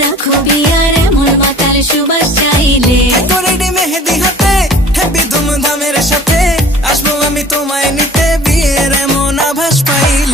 রাখো বিয়ার এমন মাতাল সুবাস চাইলে রেডি মেহেদি হাতে হেবি ধুমধামের সাথে আসবো আমি তোমায় নিতে বিয়ের এমন আভাস পাইলে